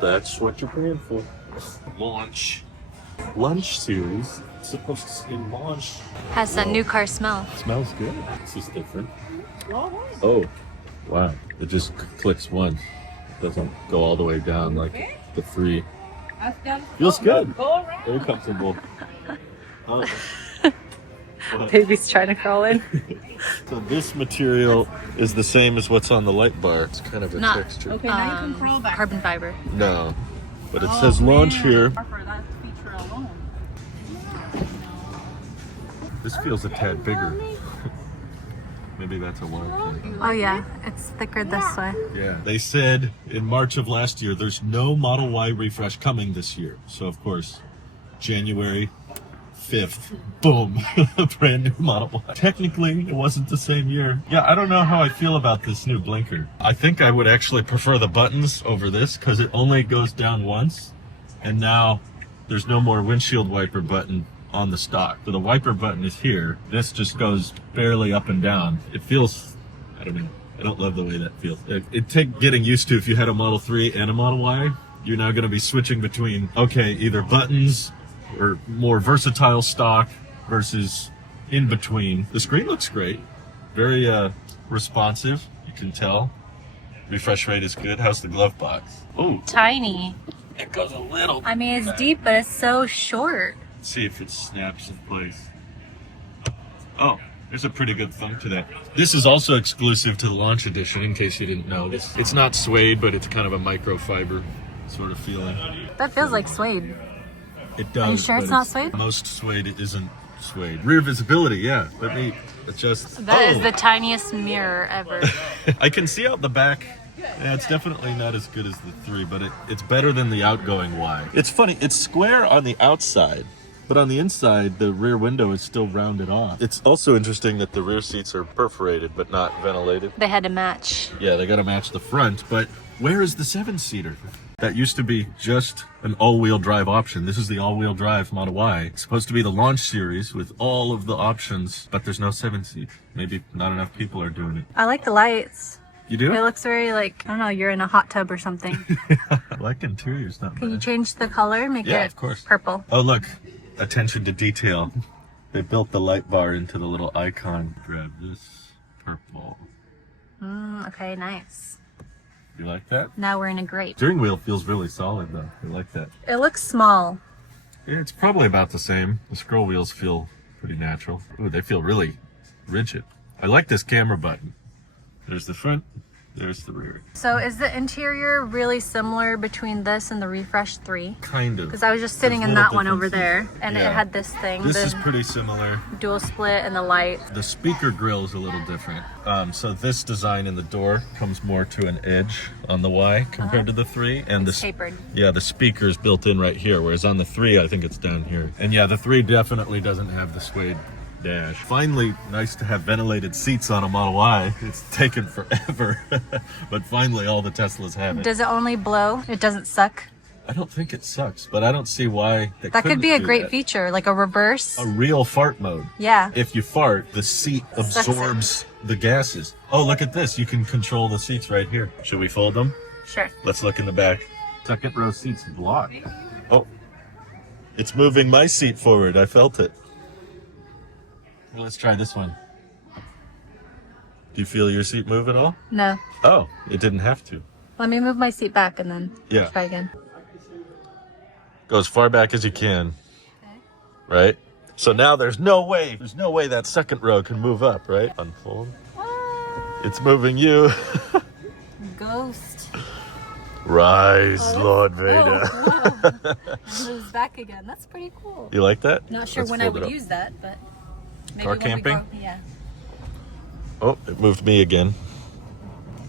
That's what you're paying for. Launch. Lunch series. It's supposed to say launch. Has that new car smell. Smells good. This is different. Oh, wow. It just clicks once. It doesn't go all the way down like the 3. Feels good. Very comfortable. Oh. Baby's trying to crawl in. So this material is the same as what's on the light bar. It's kind of a texture. Okay, now you can crawl back. Carbon fiber. No, but it says launch here. For that feature alone. This feels a tad bigger. Maybe that's a one thing. Oh yeah, it's thicker this way. Yeah. They said in March of last year, there's no Model Y refresh coming this year. So of course, January 5th, boom, a brand new Model Y. Technically, it wasn't the same year. Yeah, I don't know how I feel about this new blinker. I think I would actually prefer the buttons over this because it only goes down once. And now there's no more windshield wiper button on the stock. So the wiper button is here. This just goes barely up and down. It feels, I don't know. I don't love the way that feels. It'd take getting used to if you had a Model 3 and a Model Y. You're now going to be switching between, okay, either buttons or more versatile stock versus in between. The screen looks great. Very responsive, you can tell. Refresh rate is good. How's the glove box? Oh, Tiny. it goes a little. I mean, it's deep, but it's so short. Let's see if it snaps in place. Oh, there's a pretty good thumb to that. This is also exclusive to the launch edition, in case you didn't know. It's not suede, but it's kind of a microfiber sort of feeling. That feels like suede. It does. Are you sure but it's not suede? Most suede isn't suede. Rear visibility, yeah. Let me adjust. That is the tiniest mirror ever. I can see out the back. Yeah, it's definitely not as good as the 3, but it's better than the outgoing Y. It's funny, it's square on the outside, but on the inside, the rear window is still rounded off. It's also interesting that the rear seats are perforated, but not ventilated. They had to match. Yeah, they gotta match the front, but where is the 7-seater? That used to be just an all-wheel drive option. This is the all-wheel drive Model Y. It's supposed to be the launch series with all of the options, but there's no 7-seat. Maybe not enough people are doing it. I like the lights. You do? It looks very like, I don't know, you're in a hot tub or something. I like interiors, not Can you bad. change the color? Make Yeah, it of course. purple. Oh, look. Attention to detail. They built the light bar into the little icon. Grab this purple. Okay, nice. You like that? Now we're in a grape. Steering wheel feels really solid, though. I like that. It looks small. Yeah, it's probably about the same. The scroll wheels feel pretty natural. Ooh, they feel really rigid. I like this camera button. There's the front, there's the rear. So is the interior really similar between this and the Refresh 3? Kind of. Because I was just sitting There's in little that one over there, differences. and Yeah. it had this thing, This the is pretty similar. dual split and the light. The speaker grill is a little different. So this design in the door comes more to an edge on the Y compared to the 3. And It's the tapered. Yeah, the speaker's built in right here, whereas on the 3, I think it's down here. And yeah, the 3 definitely doesn't have the suede dash. Finally, nice to have ventilated seats on a Model Y. It's taken forever, but finally all the Teslas have it. Does it only blow? It doesn't suck? I don't think it sucks, but I don't see why they That could couldn't be a do great that. feature, like a reverse. A real fart mode. Yeah. If you fart, the seat Sucks it. absorbs the gases. Oh, look at this. You can control the seats right here. Should we fold them? Sure. Let's look in the back. Second row seat's blocked. Oh, it's moving my seat forward. I felt it. Well, let's try this one. Do you feel your seat move at all? No. Oh, it didn't have to. Let me move my seat back and then Yeah. try again. Go as far back as you can. Right? So now there's no way that second row can move up, right? Unfold. It's moving you. Ghost. Rise, Lord Vader. Oh, wow. It moves back again. That's pretty cool. You like that? Not sure Let's when I fold it would up. use that, but maybe Car when camping? we go. Yeah. Oh, it moved me again.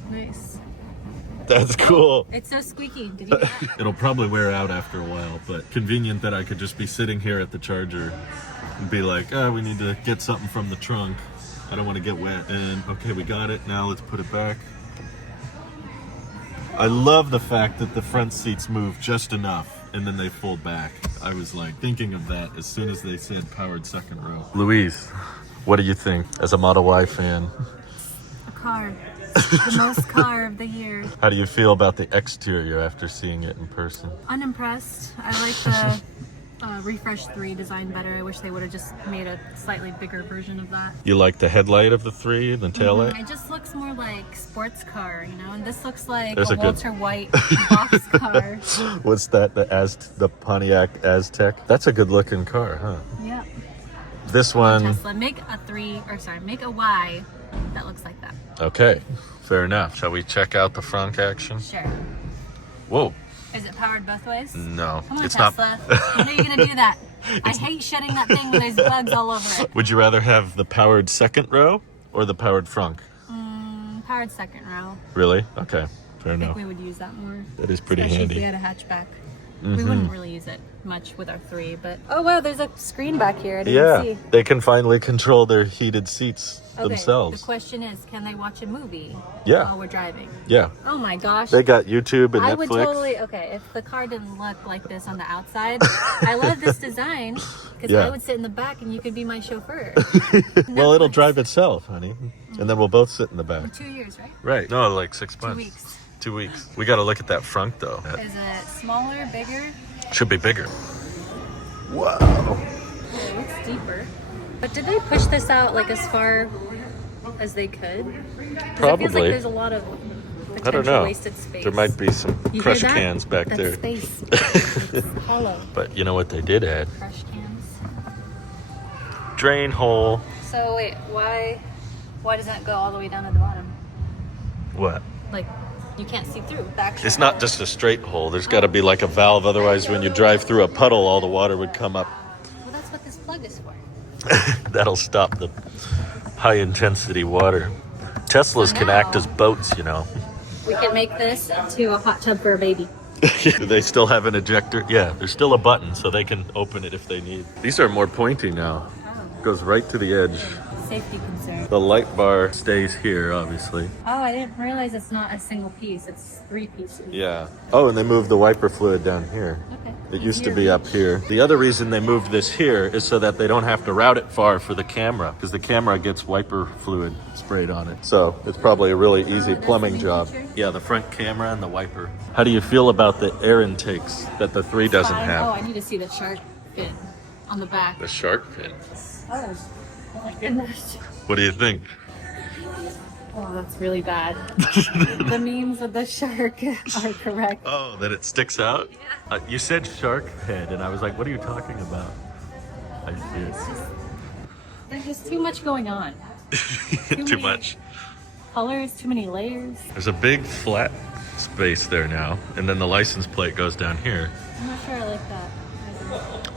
Nice. That's cool. It's so squeaky. Did you hear that? It'll probably wear out after a while, but convenient that I could just be sitting here at the charger and be like, oh, we need to get something from the trunk. I don't want to get wet. And okay, we got it. Now let's put it back. I love the fact that the front seats move just enough and then they fold back. I was like thinking of that as soon as they said powered second row. Louise, what do you think as a Model Y fan? A car. The most car of the year. How do you feel about the exterior after seeing it in person? Unimpressed. I like the Refresh 3 design better. I wish they would have just made a slightly bigger version of that. You like the headlight of the 3 and the tail light? It just looks more like sports car, you know, and this looks like There's a a good- Walter White box car. What's that? The Pontiac Aztec? That's a good looking car, huh? Yep. This one, Tesla, make a Y that looks like that. okay, fair enough. Shall we check out the Frunk action? Sure. Whoa, Is it powered both ways? no, Come on, it's Tesla. not. I know you're gonna do that. I hate shutting that thing when there's bugs all over it. Would you rather have the powered second row or the powered Frunk? Powered second row. Really? Okay, fair I think enough. we would use that more. That is pretty Especially if we handy. had a hatchback. We wouldn't really use it much with our 3, but oh wow, there's a screen back here. I didn't Yeah, see. they can finally control their heated seats Okay, themselves. the question is, can they watch a movie Yeah. while we're driving? Yeah, Oh my gosh. they got YouTube and I Netflix. would totally, okay, if the car didn't look like this on the outside, I love this design because Yeah. I would sit in the back and you could be my chauffeur. Well, it'll Netflix. drive itself, honey, and then we'll both sit in the back. 2 years, right? Right? No, like 6 2 months. weeks. 2 weeks. We got to look at that Frunk though. That Is it smaller, bigger? should be bigger. Wow. It looks deeper. But did they push this out like as far as they could? 'Cause It feels like Probably. there's a lot of I don't know. wasted space. There might be some You hear crush that? cans back That's there. space. It's hollow. But you know what they did add? Crush cans. Drain hole. So wait, why doesn't it go all the way down to the bottom? What? Like you can't see through the actual It's not hole. just a straight hole. There's got to be like a valve. Otherwise, when you drive through a puddle, all the water would come up. Well, that's what this plug is for. That'll stop the high intensity water. Teslas can act as boats, you know. We can make this into a hot tub for a baby. Do they still have an ejector? Yeah, there's still a button so they can open it if they need. These are more pointy now. Goes right to the edge. Safety concern. The light bar stays here, obviously. Oh, I didn't realize it's not a single piece. It's 3 pieces. Yeah. Oh, and they moved the wiper fluid down here. Okay. It used to Easier be up reach. here. The other reason they moved this here is so that they don't have to route it far for the camera, because the camera gets wiper fluid sprayed on it. So it's probably a really easy that's plumbing a new job. feature? Yeah, the front camera and the wiper. How do you feel about the air intakes that the 3 doesn't Fine. have? Oh, I need to see the shark fin on the back. The shark fin. Oh my goodness. What do you think? Oh, that's really bad. The memes of the shark are correct. Oh, that it sticks out? You said shark head, and I was like, what are you talking about? I see it. There's just too much going on. Too many- much. Colors, too many layers. There's a big flat space there now, and then the license plate goes down here. I'm not sure I like that.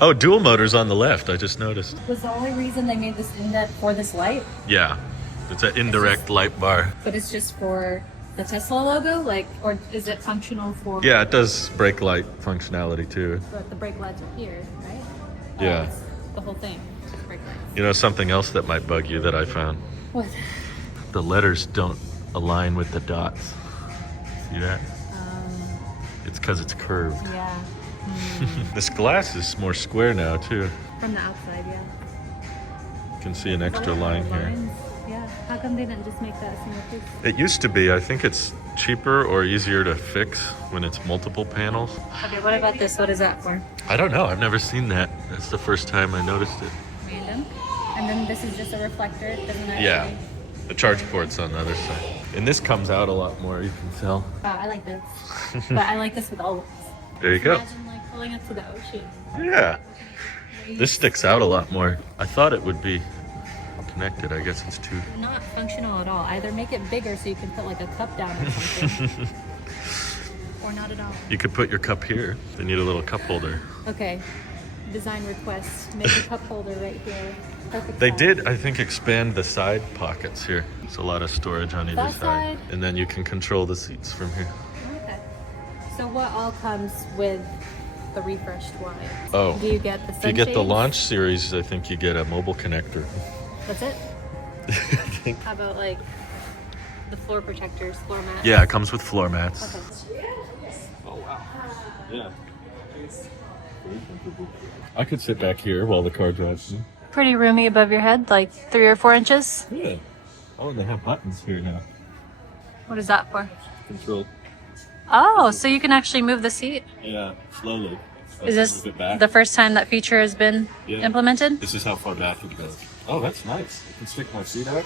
Oh, dual motors on the left, I just noticed. Was the only reason they made this indent for this light, Yeah, it's an indirect light bar. but it's just for the Tesla logo, like, or is it functional for? Yeah, it does brake light functionality too. But the brake lights are here, right? Yeah. It's the whole thing. It's brake lights. You know something else that might bug you that I found? What? The letters don't align with the dots. See that? It's because it's curved. Yeah. This glass is more square now too. From the outside, yeah. You can see an extra line here. Lines, yeah. How come they didn't just make that a single piece? It used to be. I think it's cheaper or easier to fix when it's multiple panels. Okay, what about this? What is that for? I don't know. I've never seen that. That's the first time I noticed it. Random. And then this is just a reflector. It doesn't actually. Yeah. The charge port's on the other side. And this comes out a lot more, you can tell. Wow, I like this. But I like this with all of this. There you go. Imagine like pulling it to the ocean. Yeah. This sticks out a lot more. I thought it would be connected. I guess it's too... Not functional at all. Either make it bigger so you can put like a cup down or something. Or not at all. You could put your cup here. They need a little cup holder. Okay. Design request. Make a cup holder right here. Perfect. They size. did, I think, expand the side pockets here. It's a lot of storage on either That side. side? And then you can control the seats from here. Okay. So what all comes with the refreshed Y? Oh. Do you get the If you get the sunshades? launch series, I think you get a mobile connector. That's it? I think. How about like the floor protectors, floor mats? Yeah, it comes with floor mats. Okay. Oh, wow. Yeah. I could sit back here while the car drives. Pretty roomy above your head, like 3 or 4 inches. Yeah. Oh, and they have buttons here now. What is that for? Control. Oh, so you can actually move the seat. Yeah, slowly. Is this Move it back. the first time that feature has been implemented? This is how far back it goes. Oh, that's nice. I can stick my feet out.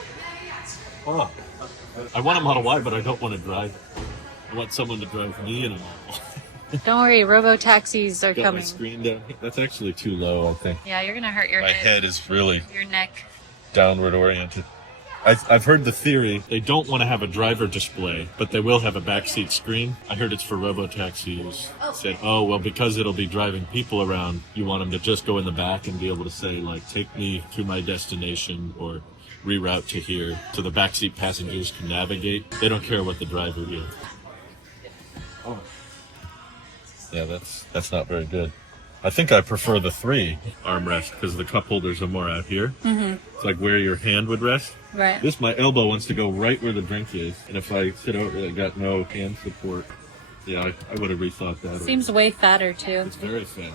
Oh, I want a Model Y, but I don't want to drive it. I want someone to drive me in a Model Y. Don't worry, robo-taxis are Got my coming. screen down. That's actually too low, I think. Yeah, you're gonna hurt your My head is really your neck. downward oriented. I've heard the theory they don't want to have a driver display, but they will have a backseat screen. I heard it's for robo-taxi use. Said, oh, well, because it'll be driving people around, you want them to just go in the back and be able to say, like, take me to my destination or reroute to here, so the backseat passengers can navigate. They don't care what the driver did. Oh. Yeah, that's not very good. I think I prefer the 3 armrest because the cup holders are more out here. Mm-hmm. It's like where your hand would rest. Right. This, my elbow wants to go right where the drink is. And if I sit over it, I got no hand support. Yeah, I would have rethought that. Seems way fatter too. It's very fat.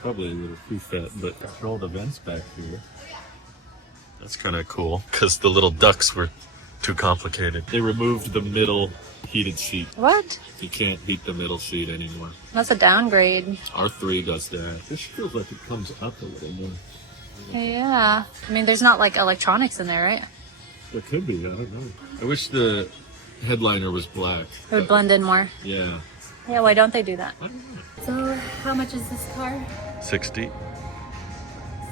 Probably a little too fat, but controlled events back here. That's kind of cool because the little ducts were too complicated. They removed the middle heated seat. What? You can't heat the middle seat anymore. That's a downgrade. R3 does that. This feels like it comes up a little more. Yeah. I mean, there's not like electronics in there, right? There could be, I don't know. I wish the headliner was black. It would blend in more. Yeah. Yeah, why don't they do that? I don't know. So, how much is this car? 60.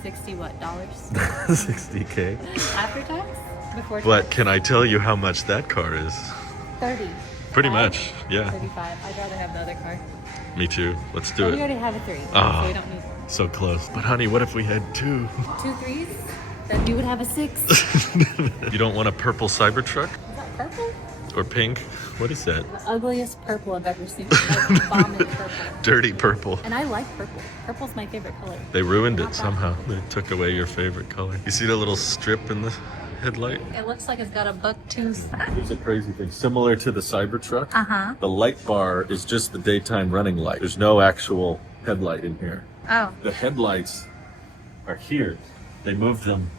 60 what, dollars? 60K. After tax? Before tax? But can I tell you how much that car is? 30. Pretty much, yeah. 35. I'd rather have the other car. Me too. Let's do But we it. already have a 3, Ah. so we don't need one. So close. But honey, what if we had 2? 2 3s? Then you would have a 6. You don't want a purple Cybertruck? Is that purple? Or pink? What is that? The ugliest purple I've ever seen. Like vomit purple. Dirty purple. And I like purple. Purple's my favorite color. They ruined it somehow. They took away your favorite color. You see the little strip in the headlight? It looks like it's got a buck tooth. There's a crazy thing. Similar to the Cybertruck, Uh-huh. the light bar is just the daytime running light. There's no actual headlight in here. Oh. The headlights are here. They moved them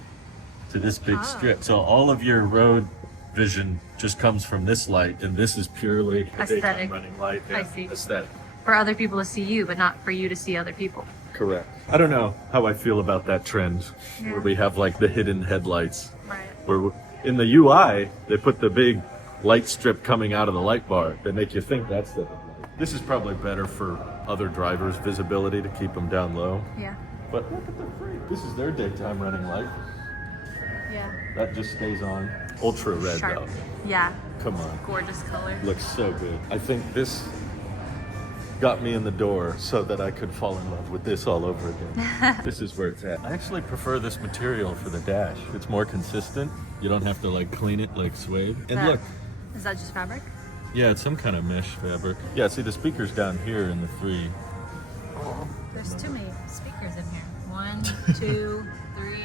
to this big strip. So all of your road vision just comes from this light, and this is purely a daytime Aesthetic. running light. I see. Aesthetic. For other people to see you, but not for you to see other people. Correct. I don't know how I feel about that trend where we have like the hidden headlights. Right. Where in the UI, they put the big light strip coming out of the light bar. They make you think that's the headlight. This is probably better for other drivers' visibility to keep them down low. Yeah. But look at the freak. This is their daytime running light. Yeah. That just stays on. Ultra red Sharp. though. Yeah. Come on. Gorgeous color. Looks so good. I think this got me in the door so that I could fall in love with this all over again. This is where it's at. I actually prefer this material for the dash. It's more consistent. You don't have to like clean it like suede. And That- look, Is that just fabric? yeah, it's some kind of mesh fabric. Yeah, see the speaker's down here in the 3. There's too many speakers in here. 1, 2, 3.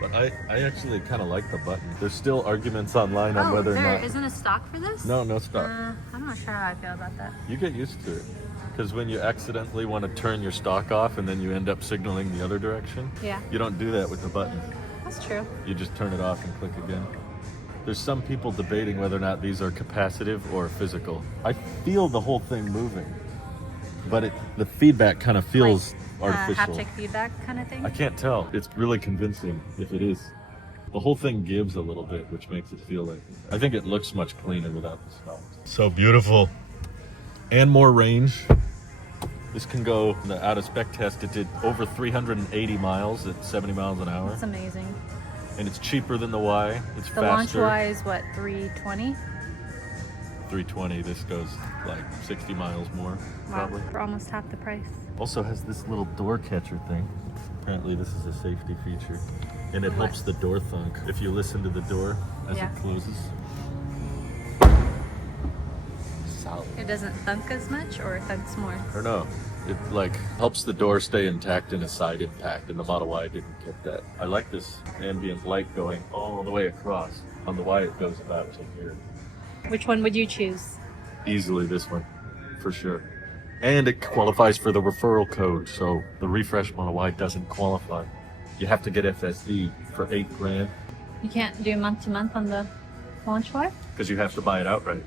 But I actually kind of like the button. There's still arguments online on whether or there not. isn't a stock for this? No stop. I'm not sure how I feel about that. You get used to it. Because when you accidentally want to turn your stock off and then you end up signaling the other direction, Yeah. you don't do that with the button. That's true. You just turn it off and click again. There's some people debating whether or not these are capacitive or physical. I feel the whole thing moving, but the feedback kind of feels artificial. Haptic feedback kind of thing? I can't tell. It's really convincing if it is. The whole thing gives a little bit, which makes it feel like I think it looks much cleaner without the stock. So beautiful. And more range. This can go, in the out of spec test, it did over 380 miles at 70 miles an hour. That's amazing. And it's cheaper than the Y. It's The launch faster. Y is what, 320? 320. This goes like 60 miles more, probably. Wow, for almost half the price. Also has this little door catcher thing. Apparently this is a safety feature. And it helps the door thunk. If you listen to the door as Yeah. it closes. Solid. It doesn't thunk as much, or it thunks more? I don't know. It like helps the door stay intact in a side impact, and the Model Y didn't get that. I like this ambient light going all the way across. On the Y it goes about to here. Which one would you choose? Easily this one, for sure. And it qualifies for the referral code, so the refresh Model Y doesn't qualify. You have to get FSD for $8,000 You can't do month to month on the launch Y? because you have to buy it outright.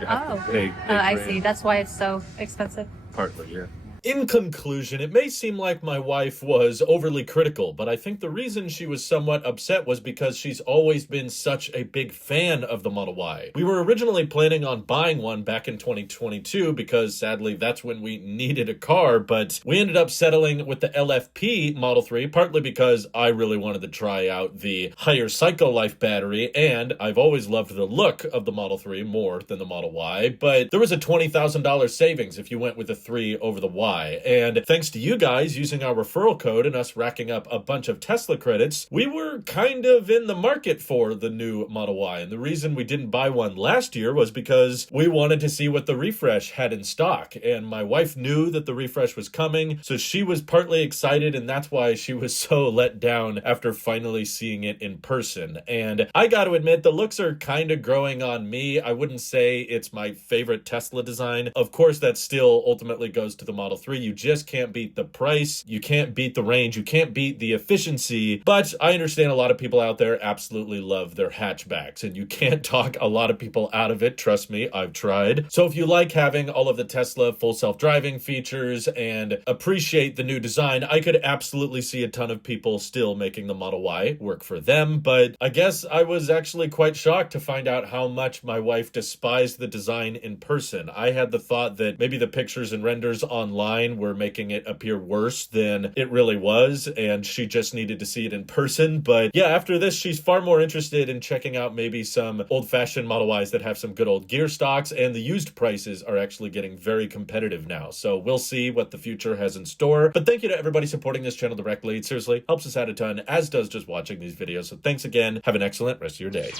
You have Oh. to pay I grand. see. That's why it's so expensive. Partly, yeah. In conclusion, it may seem like my wife was overly critical, but I think the reason she was somewhat upset was because she's always been such a big fan of the Model Y. We were originally planning on buying one back in 2022 because sadly that's when we needed a car, but we ended up settling with the LFP Model 3, partly because I really wanted to try out the higher cycle life battery, and I've always loved the look of the Model 3 more than the Model Y, but there was a $20,000 savings if you went with the 3 over the Y. And thanks to you guys using our referral code and us racking up a bunch of Tesla credits, we were kind of in the market for the new Model Y. And the reason we didn't buy one last year was because we wanted to see what the refresh had in stock. And my wife knew that the refresh was coming, so she was partly excited, and that's why she was so let down after finally seeing it in person. And I got to admit, the looks are kind of growing on me. I wouldn't say it's my favorite Tesla design. Of course, that still ultimately goes to the Model 3. You just can't beat the price. You can't beat the range. You can't beat the efficiency. But I understand a lot of people out there absolutely love their hatchbacks, and you can't talk a lot of people out of it. Trust me, I've tried. So if you like having all of the Tesla full self-driving features and appreciate the new design, I could absolutely see a ton of people still making the Model Y work for them. But I guess I was actually quite shocked to find out how much my wife despised the design in person. I had the thought that maybe the pictures and renders online were making it appear worse than it really was, and she just needed to see it in person. But yeah, after this, she's far more interested in checking out maybe some old-fashioned Model Ys that have some good old gear stocks, and the used prices are actually getting very competitive now. So we'll see what the future has in store. But thank you to everybody supporting this channel directly. It seriously helps us out a ton, as does just watching these videos. So thanks again. Have an excellent rest of your day.